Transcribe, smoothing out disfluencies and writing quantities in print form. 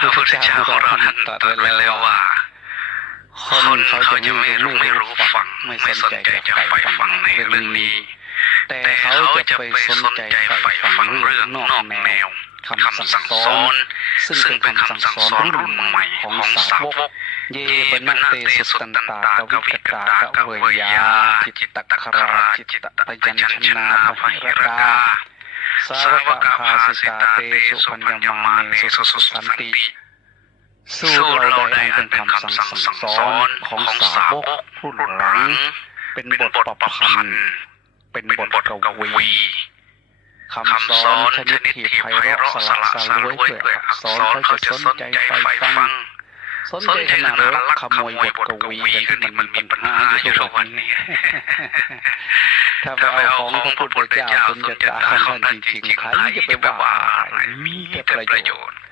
พระพุทธเจ้าของเราท่านตรัสไว้แล้วว่าคนเขาจะไม่รู้ฟังไม่สนใจจะใฝ่ฟังในเรื่องนี้แต่เขาจะไปสนใจใฝ่ฟังเรื่องนอกแนวคำสั่งสอนซึ่งเป็นคำสั่งสอนรุ่นใหม่ของสาวกเยบนะเตสุตันตากวิกตากเวยาจิตตคราจิตตปยัญชนะพหิรกาสาวกภาสิตาเตสุปัญญมาเนสุสุสันติสู้เราได้อันเป็นคำสั่งสอนของสาวกรุ่นหลังเป็นบทประพันธ์เป็นบทกวีคำสอนชนิดที่ไพเราะสละสลวยด้วยอักษรเขาจะสนใจใฝ่ฟังสนใจขนาดลักขโมยบทกวีกันที่มันมีปัญหาอยู่ทุกวันนี้ถ้าไปเอาของพระพุทธเจ้าสุญญตาของท่านจริงๆใครจะไปว่าอะไรมีแต่ประโยชน์